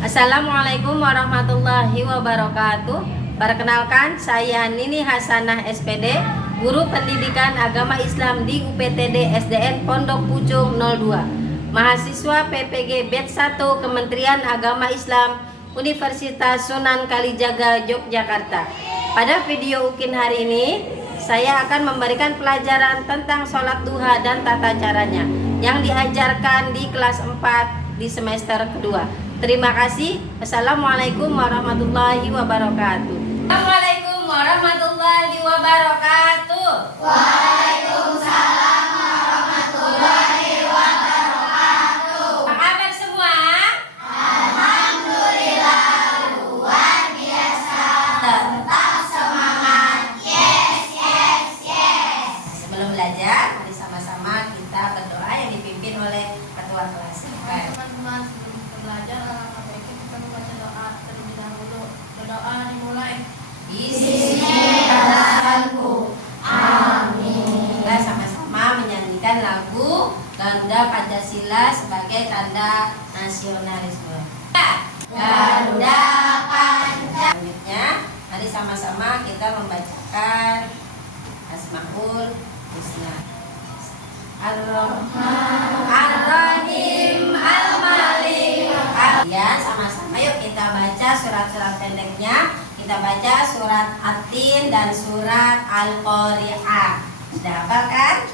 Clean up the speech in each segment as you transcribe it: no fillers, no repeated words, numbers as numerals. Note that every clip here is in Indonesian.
Assalamualaikum warahmatullahi wabarakatuh. Perkenalkan, saya Nini Hasanah SPD, Guru Pendidikan Agama Islam di UPTD SDN Pondok Pucung 02, mahasiswa PPG Batch 1 Kementerian Agama Islam Universitas Sunan Kalijaga, Yogyakarta. Pada video UKIN hari ini, saya akan memberikan pelajaran tentang sholat duha dan tata caranya yang diajarkan di kelas 4 di semester kedua. Terima kasih. Assalamualaikum warahmatullahi wabarakatuh. Assalamualaikum warahmatullahi wabarakatuh. Waalaikumsalam warahmatullahi wabarakatuh. Apa kabar semua? Alhamdulillah, luar biasa. Tetap semangat. Yes, yes, yes. Sebelum belajar, mari sama-sama kita berdoa yang dipimpin oleh ketua kelas. Teman-teman, sebelum belajar alangkah baiknya kita membaca doa terlebih dahulu. Berdoa dimulai. Bismillahirrahmanirrahim. Amin. Kita sama-sama menyanyikan lagu Garuda Pancasila sebagai tanda nasionalisme. Garuda Pancasila. Selanjutnya, mari sama-sama kita membacakan Asmaul Husna. Ar-Rahim Al-Malik. Kemudian sama-sama yuk kita baca surat-surat pendeknya. Kita baca surat At-Tin dan surat Al-Qari'ah. Sudah hafal kan?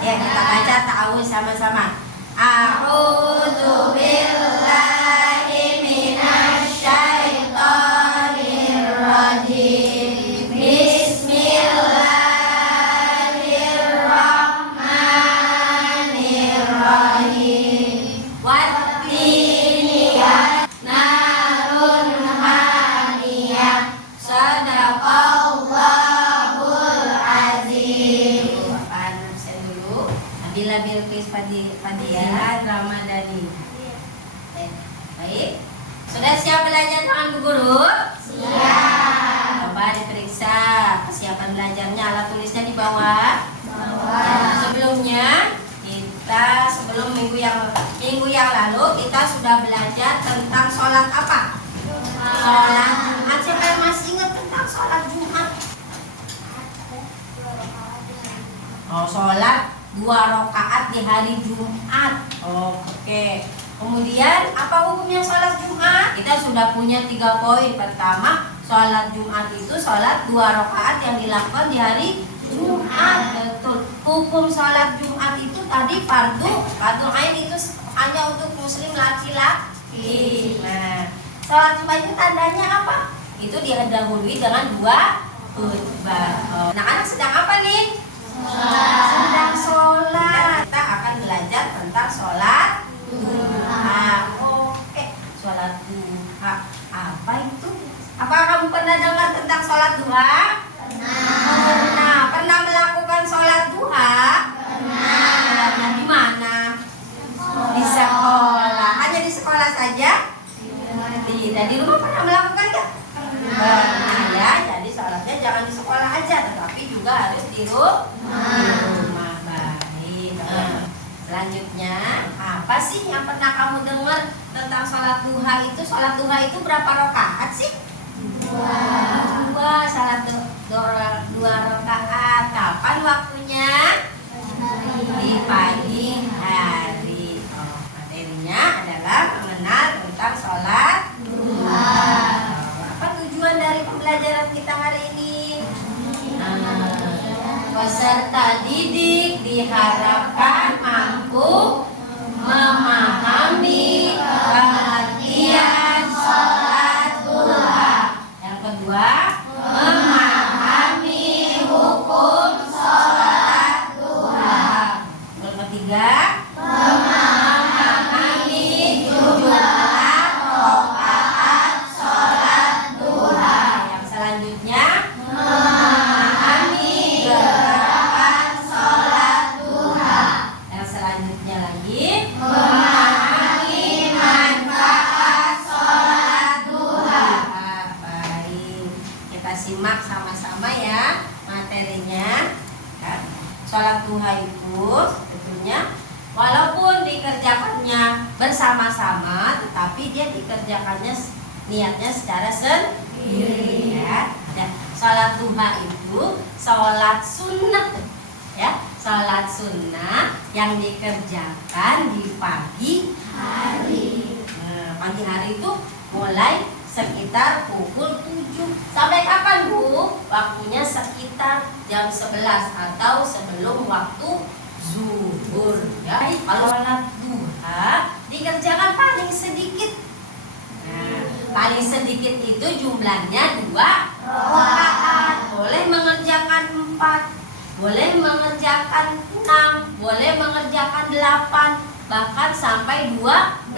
Ya, kita baca ta'awudz sama-sama. A'udzu billahi minasy syaithanir rajim. Bismillahirrahmanirrahim. Wattini narun hamiyah. Sadaqallahul azim. Apaan saya dulu? Nabila Bilqis Fadilah Ramadhani. Baik. Sudah siap belajar dengan Bu Guru? Siap. Coba diperiksa kesiapan belajarnya, alat tulisnya di bawah. Nah, sebelumnya sebelum minggu yang lalu kita sudah belajar tentang sholat apa? Sholat Jumat. Siapa yang masih ingat tentang sholat Jumat? Oh, sholat 2 rakaat di hari Jumat. Oke. Kemudian apa hukumnya sholat Jumat? Kita sudah punya 3 poin. Pertama, sholat Jumat itu sholat 2 rakaat yang dilakukan di hari Jumat. Betul. Hukum sholat Jumat itu tadi fardu ain itu hanya untuk muslim laki-laki. Nah, sholat Jumat itu tandanya apa? Itu didahului dengan 2 khutbah. Anak-anak sedang apa nih? Sedang sholat. Kita akan belajar tentang sholat duha. Oke, sholat duha apa itu? Apakah kamu pernah dengar tentang sholat duha? Pernah melakukan sholat duha? Pernah. Di mana? Di sekolah. Hanya di sekolah saja? Tidak. Di rumah pernah melakukan nggak? Pernah ya. Jadi sholatnya jangan di sekolah aja, tetapi juga harus di rumah. Baik. Selanjutnya, apa sih yang pernah kamu dengar tentang sholat duha itu? Sholat duha itu berapa rakaat sih? 2. Salat 2 rakaat. Kapan waktunya? Di pagi hari. Materinya adalah mengenal tentang sholat duha. Apa tujuan dari pembelajaran kita hari ini? Peserta didik diharapkan mampu memahami pengertian sholat duha. Yang kedua, memahami hukum sholat duha. Yang ketiga, sholatnya bersama-sama, tetapi dia dikerjakannya niatnya secara sendiri ya. Dan sholat duha itu sholat sunnah ya, sholat sunnah yang dikerjakan di pagi hari. Pagi hari itu mulai sekitar pukul 7 sampai kapan Bu? Waktunya sekitar jam 11 atau sebelum waktu zuhur ya. Kalau sholat duha dikerjakan paling sedikit. Paling sedikit itu jumlahnya 2 rakaat. Boleh mengerjakan 4, boleh mengerjakan 6, boleh mengerjakan 8, bahkan sampai 12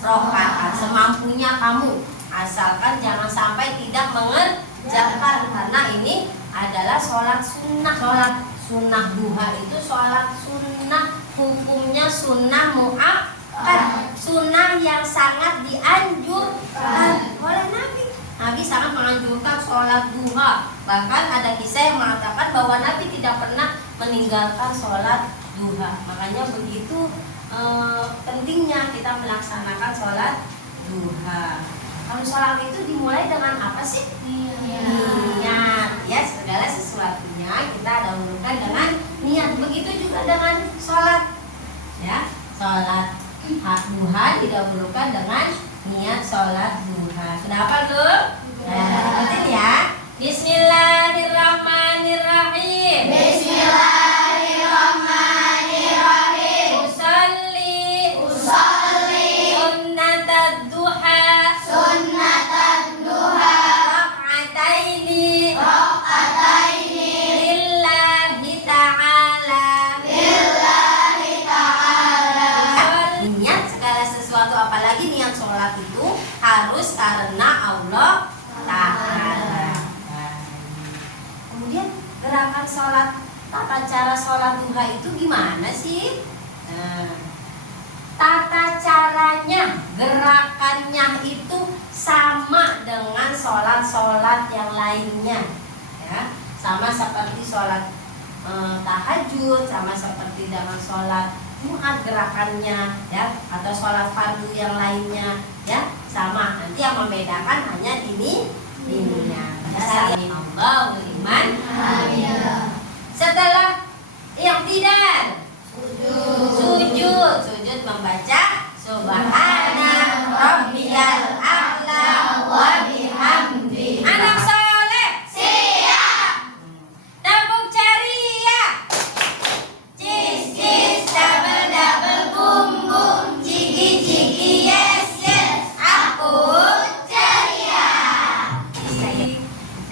rakaat semampunya kamu. Asalkan jangan sampai tidak mengerjakan, karena ini adalah sholat sunnah. Sholat sunnah duha itu sholat sunnah, hukumnya sunnah muakkad, sunnah yang sangat dianjurkan oleh Nabi. Nabi sangat menganjurkan sholat duha. Bahkan ada kisah yang mengatakan bahwa Nabi tidak pernah meninggalkan sholat duha. Makanya begitu pentingnya kita melaksanakan sholat duha. Kalau sholat itu dimulai dengan apa sih? Niat ya, segala sesuatunya kita dahulukan dengan niat. Begitu juga dengan sholat ya, sholat duha didahulukan dengan niat sholat duha. Sudah apa belum? Betul ya. Bismillahirrahmanirrahim. Bismillahirrahmanirrahim. Usolli sunnatad duha rak'ataini lillahi ta'ala. Niat segala sesuatu, apalagi niat sholat itu harus karena Allah Ta'ala. Kemudian gerakan sholat, tata cara sholat duha itu gimana sih? Tata caranya, gerakannya itu sama dengan sholat-sholat yang lainnya ya. Sama seperti sholat tahajud, sama seperti dengan sholat Jumat gerakannya ya, atau sholat fardu yang lainnya ya, sama. Nanti yang membedakan hanya ininya. Allahu liman hamidah. Setelah i'tidal, sujud membaca subhana rabbiyal a'la wa bihamdi. Anak soleh Siap. tabuk ceria, cis cis double boom boom, ciki ciki yes yes, aku Ceria.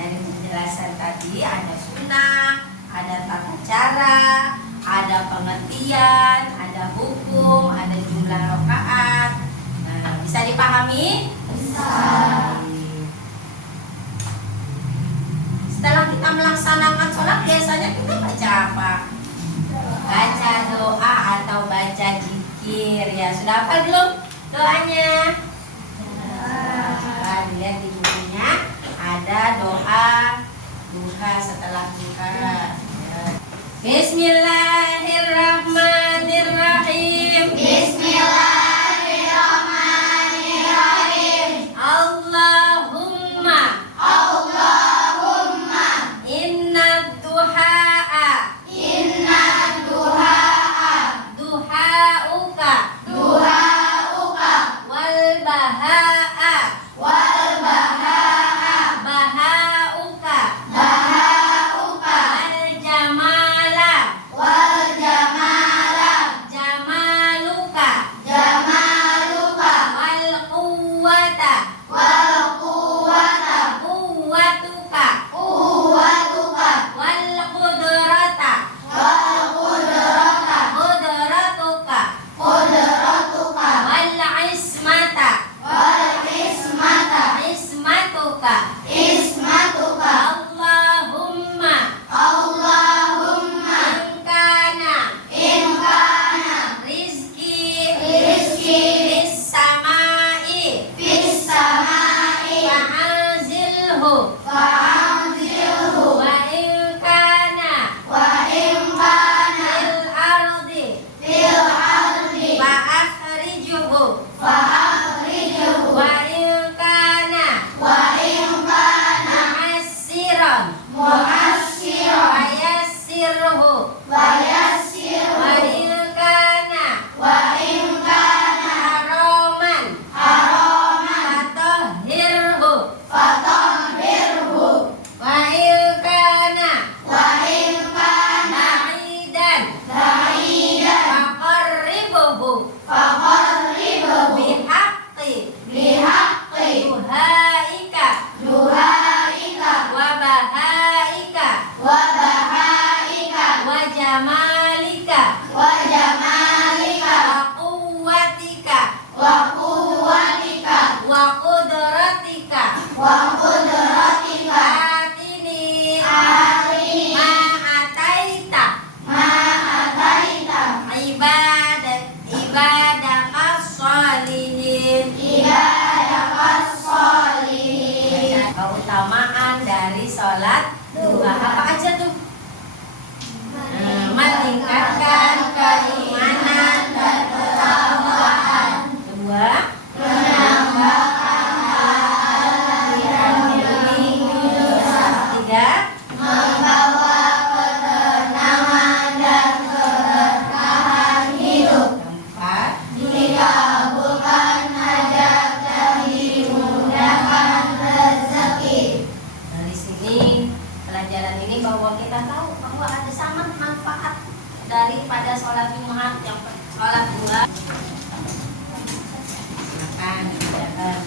dari penjelasan tadi ada sunnah, ada tata cara, ada pengertian, ada hukum, ada jumlah rakaat. Nah, bisa dipahami? Bisa. Setelah kita melaksanakan sholat, biasanya kita baca apa? Baca doa atau baca zikir ya. Sudah apa belum doanya? Nah, dilihat di bukunya ada doa duha setelah duha. Bismillahirrahmanirrahim. Bismillahirrahmanirrahim. Allahumma inna duha'a Inna duha'a duha'uka duha'uka wal baha'a wal baha'a baha'uka baha'uka wal jamala wal jamala jamaluka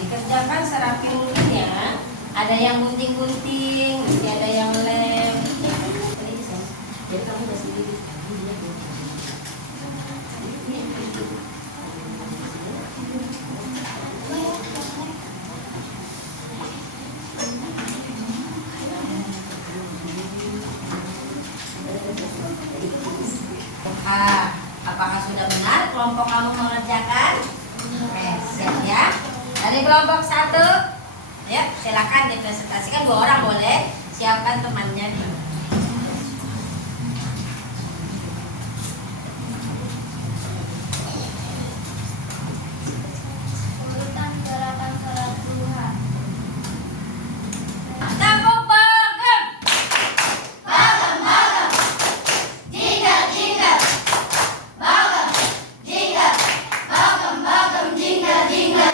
dikerjakan serapi mungkin ya. Ada yang gunting-gunting, nanti ada yang lem. Jadi kamu udah sendiri. Apakah sudah benar kelompok kamu mengerjakan? Oke, siap ya. Dari kelompok 1, ya silakan dipresentasikan. 2 orang boleh. Siapkan temannya nih. Urutan gerakan sholat duha. Tepuk bagem. Bagem, bagem. Jingga, jingga. Bagem, jingga. Bagem, bagem, jingga, jingga.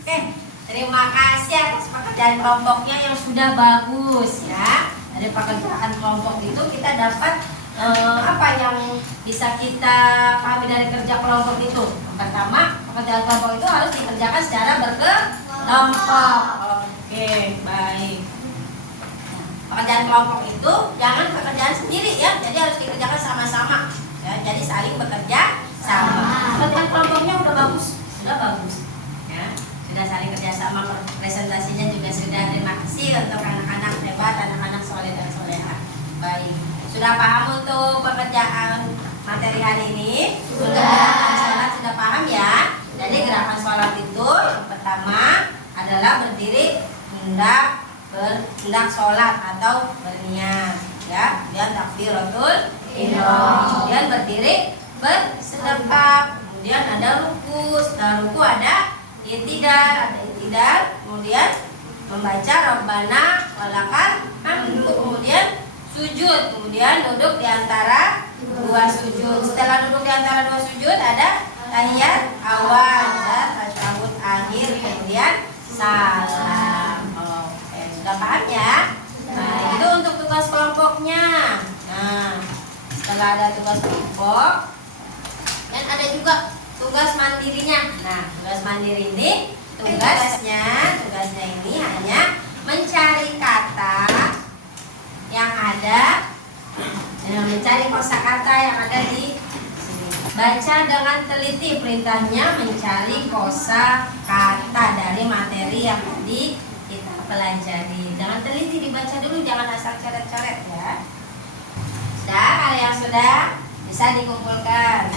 Oke, terima kasih atas pekerjaan kelompoknya yang sudah bagus ya. Dari pekerjaan kelompok itu kita dapat apa yang bisa kita pahami dari kerja kelompok itu. Pertama, pekerjaan kelompok itu harus dikerjakan secara berkelompok. Oke, baik. Nah, pekerjaan kelompok itu jangan pekerjaan sendiri ya, jadi harus dikerjakan sama-sama. Ya, jadi saling bekerja sama. Pekerjaan kelompoknya udah bagus, ya. Sudah saling kerjasama, presentasinya juga sudah. Terima kasih untuk anak-anak hebat, anak-anak soleh dan soleha. Baik, sudah paham untuk pekerjaan materi hari ini? Sudah. Gerakan sholat sudah paham ya? Jadi gerakan sholat itu yang pertama adalah berdiri hendak sholat atau berniat, ya. Kemudian takbiratul ihram. Kemudian berdiri bersedekap. Kemudian ada ruku. Setelah ruku ada i'tidal, kemudian membaca Rabbana walakal hamdu, kemudian sujud, kemudian duduk di antara 2 sujud. Setelah duduk di antara 2 sujud ada tahiyat awal dan tasyahud akhir, kemudian salam. Oke, sudah paham ya? Nah, itu untuk tugas kelompoknya. Nah, setelah ada tugas kelompok dan ada juga tugas mandirinya. Nah, tugas mandiri ini tugasnya ini hanya mencari kata yang ada, mencari kosakata yang ada di sini. Baca dengan teliti, perintahnya mencari kosakata dari materi yang tadi kita pelajari. Dengan teliti dibaca dulu, jangan asal coret-coret ya. Sudah, kalau yang sudah bisa dikumpulkan.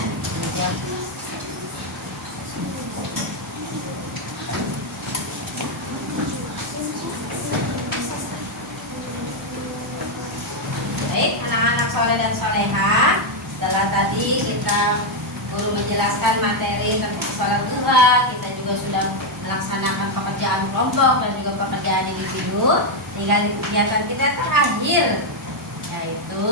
Baik, anak-anak soleh dan soleha, setelah tadi kita guru menjelaskan materi tentang sholat duha, kita juga sudah melaksanakan pekerjaan kelompok dan juga pekerjaan individu. Tinggal kegiatan kita terakhir, yaitu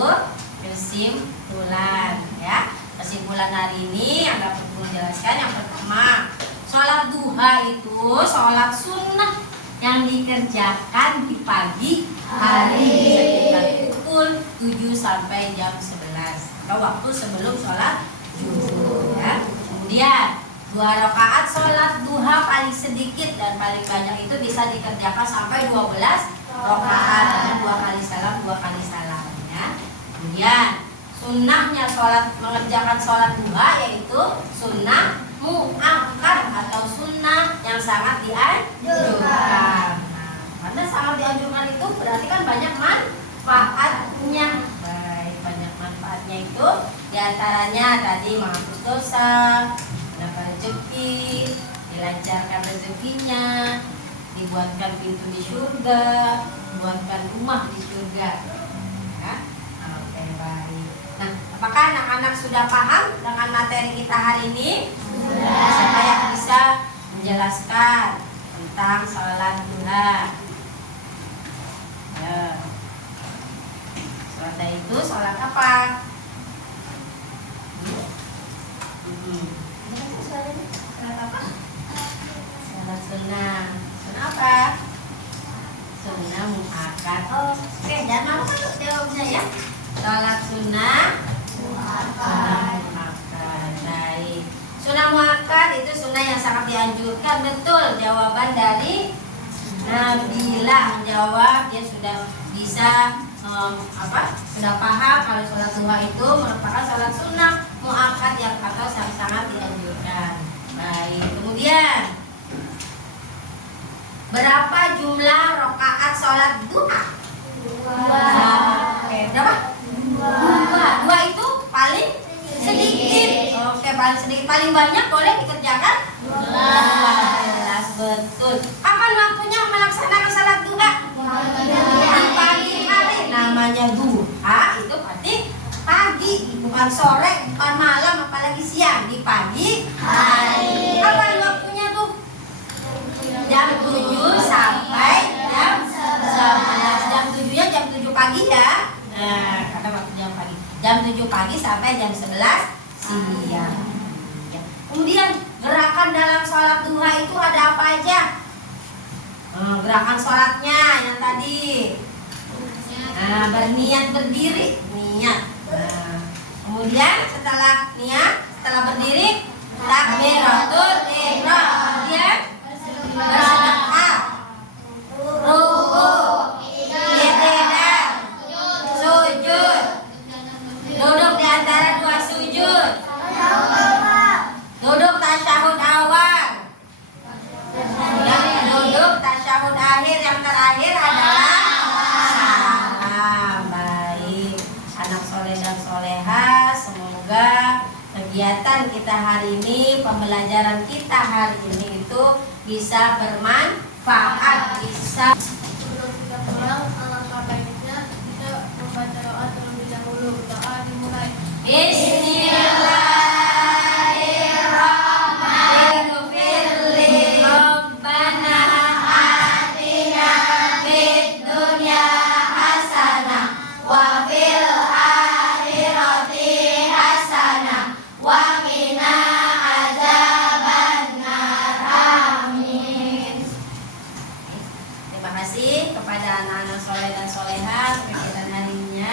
kesimpulan. Ya, kesimpulan hari ini yang dapat guru jelaskan yang pertama, sholat duha itu sholat sunnah yang dikerjakan di pagi hari sekitar pukul 7 sampai jam 11 atau waktu sebelum sholat zuhur ya. Kemudian 2 rakaat sholat duha paling sedikit dan paling banyak itu bisa dikerjakan sampai 12 rakaat dengan 2 kali salam ya. Kemudian sunnahnya mengerjakan sholat duha yaitu sunnah muakkad atau sunnah yang sangat dianjurkan. Nah, karena sangat dianjurkan itu berarti kan banyak manfaatnya. Baik, banyak manfaatnya itu diantaranya tadi menghapus dosa, mendapat rezeki, dilancarkan rezekinya, dibuatkan pintu di surga, dibuatkan rumah di surga. Ya, oke, baik. Nah, apakah anak-anak sudah paham dengan materi kita hari ini? Siapa yang bisa menjelaskan tentang sholat duha? Ya. Sholat itu sholat apa? Sholat apa? Sholat sunnah. Sunnah apa? Sunnah muakkad. Oke, jangan malu kan jawabnya ya. Sholat sunnah muakkad. Baik. Sunnah muakkad itu sunnah yang sangat dianjurkan. Betul, jawaban dari Nabila menjawab. Dia sudah bisa sudah paham kalau sholat duha itu merupakan sholat sunnah muakkad yang atau sangat dianjurkan. Baik, kemudian berapa jumlah rakaat sholat duha? Oke, berapa? Dua itu paling sedikit. Oke, paling sedikit. Paling banyak boleh dikerjakan 12. Betul. Kapan waktunya melaksanakan sholat duha? Di pagi hari. Namanya duha itu pasti pagi, bukan sore, bukan malam, apalagi siang. Di pagi hari. Kapan waktunya tuh? Jam 7 sampai jam 11. Jam 7-nya jam 7 pagi ya. Nah, karena waktu jam pagi. Jam 7 pagi sampai jam 11 siang. Kemudian gerakan dalam sholat duha itu ada apa aja? Gerakan sholatnya yang tadi. Berniat berdiri, niat. Kemudian setelah niat, setelah berdiri, takbiratul ihram. Kemudian bersedekah, ruku, i'tidal, sujud, duduk di antara dua sujud, duduk tasyahud awal, dan duduk tasyahud akhir. Yang terakhir adalah salam. Baik, anak soleh dan soleha, semoga kegiatan kita hari ini, pembelajaran kita hari ini itu bisa bermanfaat, bisa. Sebelum kita pulang, alangkah baiknya kita membaca doa terlebih dahulu. Doa dimulai. Bismillahirrahmanirrahim. Rabbana atina fid dunya hasanah wa fil akhirati hasanah wa qina adzabannar. Amin. Terima kasih kepada anak-anak soleh dan soleha kegiatan hari ini.